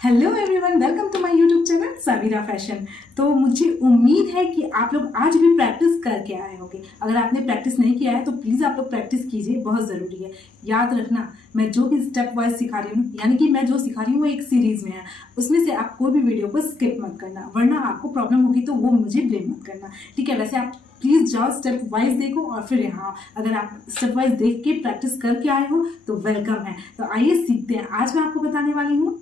Hello everyone, welcome to my YouTube channel Sawera fashion. तो मुझे उम्मीद है कि आप लोग आज भी प्रैक्टिस करके आए होंगे। अगर आपने प्रैक्टिस नहीं किया है तो प्लीज़ आप लोग प्रैक्टिस कीजिए, बहुत ज़रूरी है। याद रखना, मैं जो भी स्टेप वाइज सिखा रही हूँ, यानी कि मैं जो सिखा रही हूँ वो एक सीरीज़ में है, उसमें से आप कोई भी वीडियो को स्किप मत करना, वरना आपको प्रॉब्लम होगी तो वो मुझे ब्लेम मत करना, ठीक है। वैसे आप प्लीज़ जाओ, स्टेप वाइज देखो और फिर यहाँ अगर आप स्टेप वाइज देख के प्रैक्टिस करके आए हो तो वेलकम है। तो आइए सीखते हैं। आज मैं आपको बताने वाली हूँ,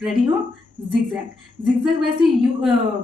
रेडी हो, जिगजैग। जिगजैग वैसे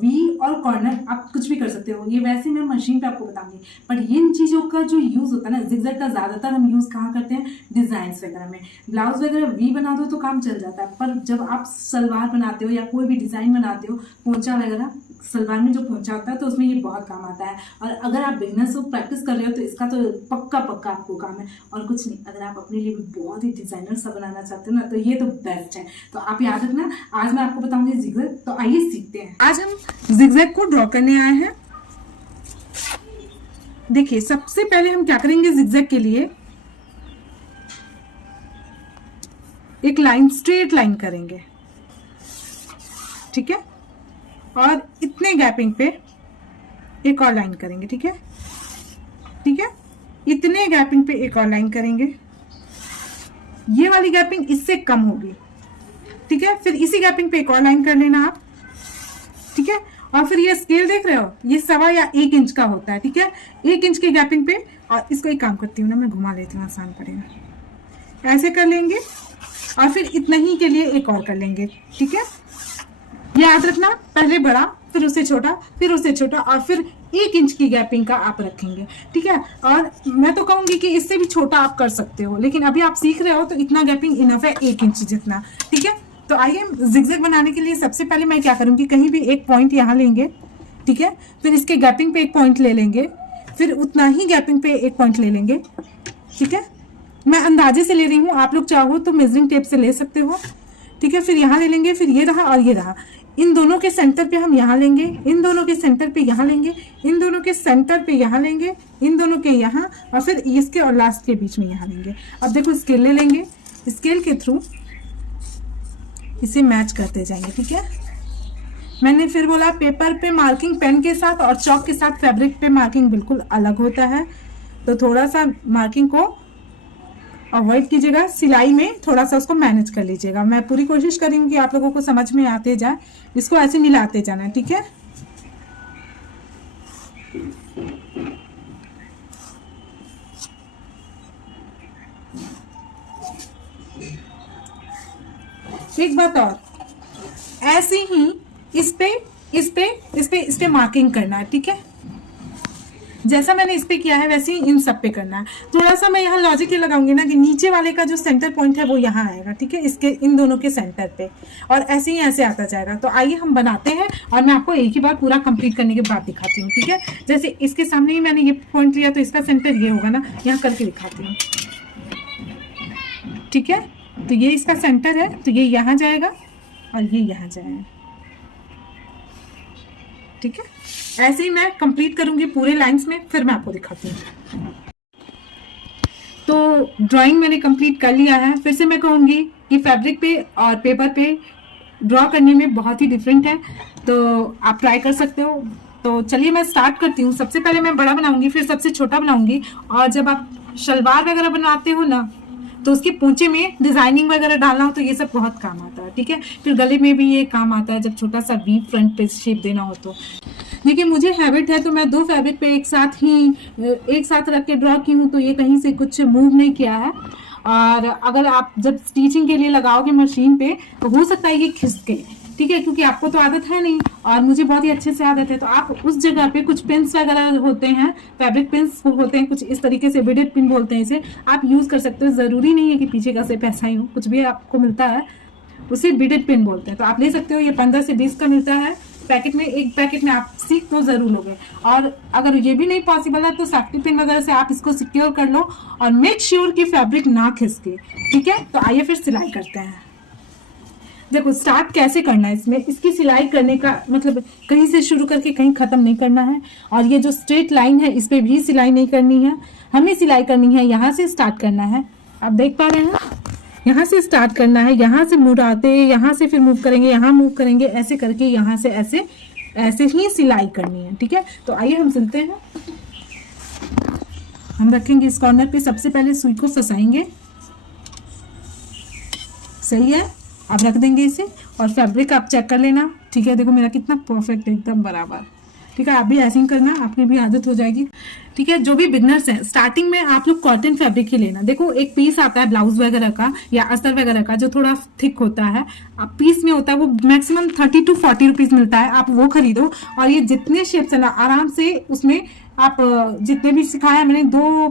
वी और कॉर्नर आप कुछ भी कर सकते हो, ये वैसे मैं मशीन पे आपको बताऊंगी। पर इन चीज़ों का जो यूज़ होता है ना, जिगजैग का ज़्यादातर हम यूज़ कहाँ करते हैं, डिज़ाइंस वगैरह में। ब्लाउज वगैरह वी बना दो तो काम चल जाता है, पर जब आप सलवार बनाते हो या कोई भी डिज़ाइन बनाते हो, पोंचा वगैरह, सलवार में जो पोंचा होता है तो उसमें ये बहुत काम आता है। और अगर आप बिगनर्स को प्रैक्टिस कर रहे हो तो इसका तो पक्का पक्का आपको काम है। और कुछ नहीं, अगर आप अपने लिए भी बहुत ही डिज़ाइनर सा बनाना चाहते हो ना तो ये तो बेस्ट है। तो आप याद रखना, आज मैं आपको बताऊंगी जिगजैग। तो आइए सीखते हैं। आज हम जिगजैग को ड्रॉ करने आए हैं। देखिए, सबसे पहले हम क्या करेंगे, जिगजैग के लिए एक लाइन, स्ट्रेट लाइन करेंगे, ठीक है। और इतने गैपिंग पे एक और लाइन करेंगे, ठीक है, ठीक है। इतने गैपिंग पे एक और लाइन करेंगे, ये वाली गैपिंग इससे कम होगी, ठीक है। फिर इसी गैपिंग पे एक और लाइन कर लेना आप, ठीक है। और फिर ये स्केल देख रहे हो, ये 1.25 या 1 इंच का होता है, ठीक है। 1 इंच के गैपिंग पे, और इसको एक काम करती हूँ ना, मैं घुमा लेती हूँ, आसान पड़ेगा। ऐसे कर लेंगे और फिर इतना ही के लिए एक और कर लेंगे, ठीक है। याद रखना, पहले बड़ा, फिर उससे छोटा, फिर उससे छोटा, और फिर 1 इंच की गैपिंग का आप रखेंगे, ठीक है। और मैं तो कहूंगी कि इससे भी छोटा आप कर सकते हो, लेकिन अभी आप सीख रहे हो तो इतना गैपिंग इनफ है, 1 इंच जितना, ठीक है। तो आइए, जिगजैग बनाने के लिए सबसे पहले मैं क्या करूंगी, कहीं भी एक पॉइंट यहाँ लेंगे, ठीक है। फिर इसके गैपिंग पे एक पॉइंट ले लेंगे, फिर उतना ही गैपिंग पे एक पॉइंट ले लेंगे, ठीक है। मैं अंदाजे से ले रही हूँ, आप लोग चाहो तो मेजरिंग टेप से ले सकते हो, ठीक है। फिर यहाँ ले लेंगे, फिर ये रहा और ये रहा। इन दोनों के सेंटर पे हम यहाँ लेंगे, इन दोनों के सेंटर पे यहाँ लेंगे, इन दोनों के सेंटर पे यहाँ लेंगे, इन दोनों के यहाँ, और फिर इसके और लास्ट के बीच में यहाँ लेंगे। अब देखो, स्केल ले लेंगे, स्केल के थ्रू इसे मैच करते जाएंगे, ठीक है। मैंने फिर बोला, पेपर पे मार्किंग पेन के साथ और चॉक के साथ फैब्रिक पे मार्किंग बिल्कुल अलग होता है, तो थोड़ा सा मार्किंग को अवॉइड कीजिएगा, सिलाई में थोड़ा सा उसको मैनेज कर लीजिएगा। मैं पूरी कोशिश कर रही हूँ कि आप लोगों को समझ में आते जाए, इसको ऐसे मिलाते जाना है, ठीक है। एक बात और, ऐसे ही इस पे मार्किंग करना है, ठीक है। जैसा मैंने इस पे किया है वैसे ही इन सब पे करना है। थोड़ा सा मैं यहाँ लॉजिक ये लगाऊंगी ना कि नीचे वाले का जो सेंटर पॉइंट है वो यहाँ आएगा, ठीक है, इसके इन दोनों के सेंटर पे, और ऐसे ही ऐसे आता जाएगा। तो आइए हम बनाते हैं और मैं आपको एक ही बार पूरा कंप्लीट करने के बाद दिखाती हूँ, ठीक है। जैसे इसके सामने ही मैंने ये पॉइंट लिया तो इसका सेंटर ये होगा ना, यहाँ करके दिखाती हूँ, ठीक है। तो ये इसका सेंटर है, तो ये यहाँ जाएगा और ये यहाँ जाएगा, ठीक है। ऐसे ही मैं कंप्लीट करूंगी पूरे लाइंस में, फिर मैं आपको दिखाती हूँ। तो ड्राइंग मैंने कंप्लीट कर लिया है। फिर से मैं कहूँगी कि फैब्रिक पे और पेपर पे ड्रॉ करने में बहुत ही डिफरेंट है, तो आप ट्राई कर सकते हो। तो चलिए मैं स्टार्ट करती हूँ। सबसे पहले मैं बड़ा बनाऊंगी, फिर सबसे छोटा बनाऊंगी। और जब आप शलवार वगैरह बनाते हो ना, तो उसके पोंचे में डिजाइनिंग वगैरह डालना हो तो ये सब बहुत काम आता है, ठीक है। फिर गले में भी ये काम आता है, जब छोटा सा वी फ्रंट पे शेप देना हो तो। देखिए, मुझे हैबिट है तो मैं 2 फैब्रिक पे एक साथ रख के ड्रॉ की हूँ, तो ये कहीं से कुछ मूव नहीं किया है। और अगर आप जब स्टिचिंग के लिए लगाओगे मशीन पे तो हो सकता है ये खिसके, ठीक है, क्योंकि आपको तो आदत है नहीं और मुझे बहुत ही अच्छे से आदत है। तो आप उस जगह पे कुछ पिन्स वगैरह होते हैं, फैब्रिक पिन्स होते हैं कुछ इस तरीके से, बिडेड पिन बोलते हैं इसे, आप यूज कर सकते हो। जरूरी नहीं है कि पीछे का सिर्फ ऐसा ही हो, कुछ भी आपको मिलता है उसे बिडेड पिन बोलते हैं, तो आप ले सकते हो। ये 15 से 20 का मिलता है पैकेट में, एक पैकेट में आप सीख तो जरूर लोगे। और अगर ये भी नहीं पॉसिबल है तो सेफ्टी पिन वगैरह से आप इसको सिक्योर कर लो और मेक श्योर कि फैब्रिक ना खिसके, ठीक है। तो आइए फिर सिलाई करते हैं। देखो, स्टार्ट कैसे करना है इसमें, इसकी सिलाई करने का मतलब कहीं से शुरू करके कहीं खत्म नहीं करना है। और ये जो स्ट्रेट लाइन है इस पे भी सिलाई नहीं करनी है, हमें सिलाई करनी है, यहाँ से स्टार्ट करना है। आप देख पा रहे हैं, यहाँ से स्टार्ट करना है, यहाँ से मुड़ाते, यहाँ से फिर मूव करेंगे, यहाँ मूव करेंगे, ऐसे करके यहाँ से ऐसे ऐसे ही सिलाई करनी है। ठीक है, तो आइए हम सिलते हैं। हम रखेंगे इस कॉर्नर पे, सबसे पहले सुई को फंसाएंगे। सही है, अब रख देंगे इसे और फैब्रिक आप चेक कर लेना। ठीक है, देखो मेरा कितना परफेक्ट है, एकदम बराबर। ठीक है, आप भी ऐसे ही करना, आपकी भी आदत हो जाएगी। ठीक है, जो भी बिगनर्स हैं, स्टार्टिंग में आप लोग कॉटन फैब्रिक ही लेना। देखो एक पीस आता है ब्लाउज वगैरह का या अस्तर वगैरह का, जो थोड़ा थिक होता है, आप पीस में होता है, वो मैक्सिमम 30 to 40 रुपीज मिलता है, आप वो खरीदो। और ये जितने शेप्स है ना, आराम से उसमें आप जितने भी सिखाया मैंने, 2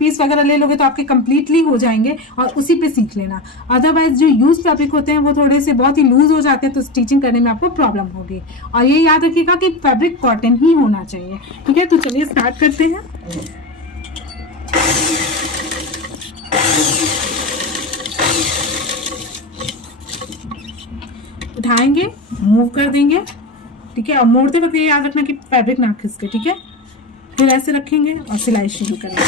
पीस वगैरह ले लोगे तो आपके कंप्लीटली हो जाएंगे और उसी पे सीख लेना। अदरवाइज जो यूज फैब्रिक होते हैं वो थोड़े से बहुत ही लूज हो जाते हैं, तो स्टिचिंग करने में आपको प्रॉब्लम होगी। और ये याद रखिएगा कि फैब्रिक कॉटन ही होना चाहिए। ठीक है, तो चलिए स्टार्ट करते हैं। उठाएंगे, मूव कर देंगे। ठीक है, और मोड़ते वक्त ये याद रखना कि फैब्रिक ना खिसके। ठीक है, फिर ऐसे रखेंगे और सिलाई शुरू करेंगे।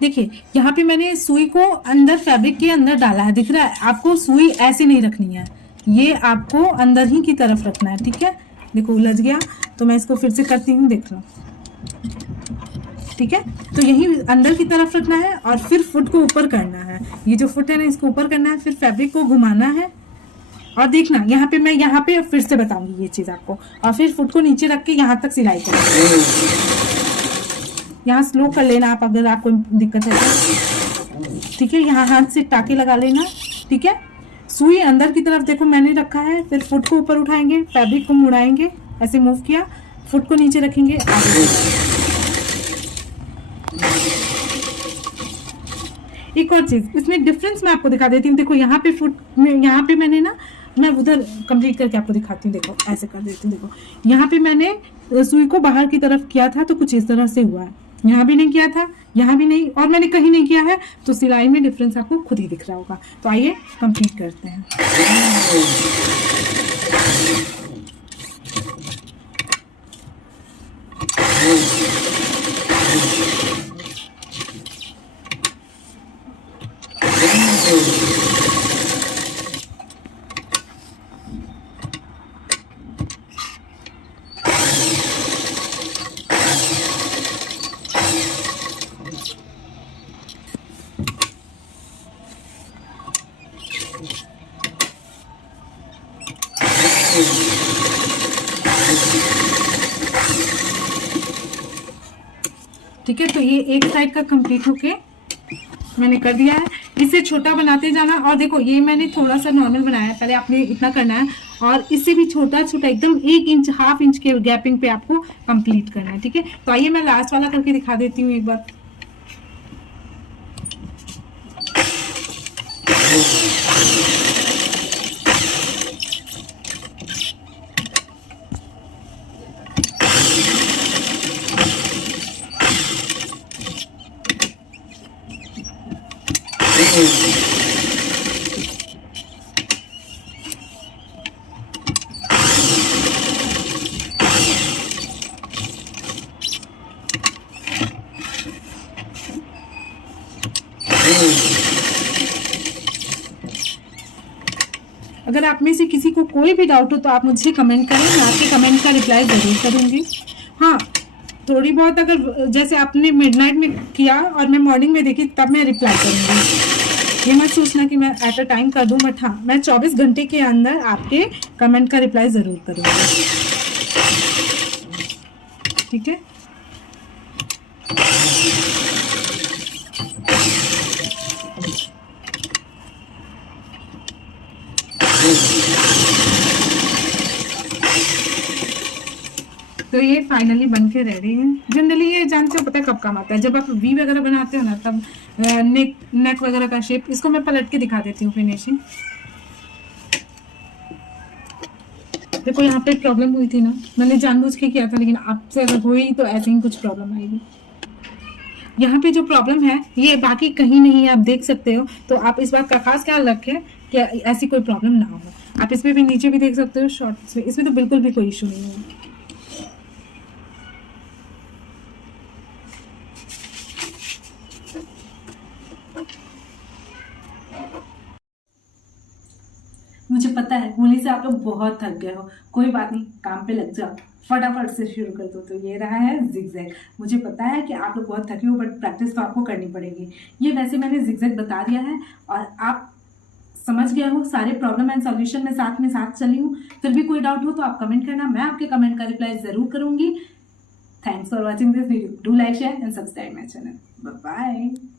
देखिए यहाँ पे मैंने सुई को अंदर फैब्रिक के अंदर डाला है, दिख रहा है आपको? सुई ऐसे नहीं रखनी है, ये आपको अंदर ही की तरफ रखना है। ठीक है, देखो उलझ गया, तो मैं इसको फिर से करती हूँ, देख लो। ठीक है, तो यही अंदर की तरफ रखना है और फिर फुट को ऊपर करना है। ये जो फुट है ना, इसको ऊपर करना है, फिर फैब्रिक को घुमाना है। और देखना यहाँ पे, मैं यहाँ पे फिर से बताऊंगी ये चीज आपको। और फिर फुट को नीचे रख के यहाँ तक सिलाई करेंगे। यहाँ स्लो कर लेना आप अगर आपको दिक्कत है तो। ठीक है, यहाँ हाथ से टाके लगा लेना। ठीक है, सुई अंदर की तरफ देखो मैंने रखा है, फिर फुट को ऊपर उठाएंगे, फैब्रिक को मुड़ाएंगे, ऐसे मूव किया, फुट को नीचे रखेंगे, आगे। एक और चीज इसमें डिफरेंस मैं आपको दिखा देती हूँ। देखो यहाँ पे फुट में, यहाँ पे मैंने ना, मैं उधर कंप्लीट करके आपको दिखाती हूँ। देखो ऐसे कर देती हूँ। देखो यहाँ पे मैंने सुई को बाहर की तरफ किया था, तो कुछ इस तरह से हुआ है। यहाँ भी नहीं किया था, यहाँ भी नहीं, और मैंने कहीं नहीं किया है, तो सिलाई में डिफरेंस आपको खुद ही दिख रहा होगा। तो आइए कंप्लीट करते हैं। ठीक है, तो ये एक साइड का कंप्लीट होके मैंने कर दिया है। इसे छोटा बनाते जाना। और देखो ये मैंने थोड़ा सा नॉर्मल बनाया है, पहले आपने इतना करना है और इससे भी छोटा छोटा एकदम 1 इंच, हाफ इंच के गैपिंग पे आपको कंप्लीट करना है। ठीक है, तो आइए मैं लास्ट वाला करके दिखा देती हूँ एक बार। अगर आप में से किसी को कोई भी डाउट हो तो आप मुझे कमेंट करें, मैं आपके कमेंट का रिप्लाई जरूर करूंगी। हाँ, थोड़ी बहुत अगर जैसे आपने मिडनाइट में किया और मैं मॉर्निंग में देखी, तब मैं रिप्लाई करूंगी। ये मत सोचना कि मैं एट अ टाइम कर दूं, बट हाँ, मैं 24 घंटे के अंदर आपके कमेंट का रिप्लाई जरूर करूंगी। ठीक है, तो ये फाइनली बन के रेडी है। जनरली ये जानते हो पता है कब काम आता है, जब आप वी वगैरह बनाते हो ना, तब नेक वगैरह का शेप। इसको मैं पलट के दिखा देती हूँ फिनिशिंग। देखो यहाँ पे प्रॉब्लम हुई थी ना, मैंने जानबूझ के किया था, लेकिन आपसे अगर हुई तो ऐसे ही कुछ प्रॉब्लम आएगी। यहाँ पे जो प्रॉब्लम है ये बाकी कहीं नहीं है, आप देख सकते हो। तो आप इस बात का खास ख्याल रखें कि ऐसी कोई प्रॉब्लम ना हो। आप इसमें भी नीचे भी देख सकते हो शॉर्ट, इसमें तो बिल्कुल भी कोई इशू नहीं है। मुझे पता है होली से आप लोग बहुत थक गए हो, कोई बात नहीं, काम पे लग जाओ, फटाफट से शुरू कर दो। तो ये रहा है जिगजैग। मुझे पता है कि आप लोग बहुत थके हो, बट प्रैक्टिस तो आपको करनी पड़ेगी। ये वैसे मैंने जिगजैग बता दिया है और आप समझ गए हो, सारे प्रॉब्लम एंड सॉल्यूशन में साथ चली हूँ। फिर भी कोई डाउट हो तो आप कमेंट करना, मैं आपके कमेंट का रिप्लाई जरूर करूंगी। Thanks for watching this video, do like share and subscribe my channel. Bye bye.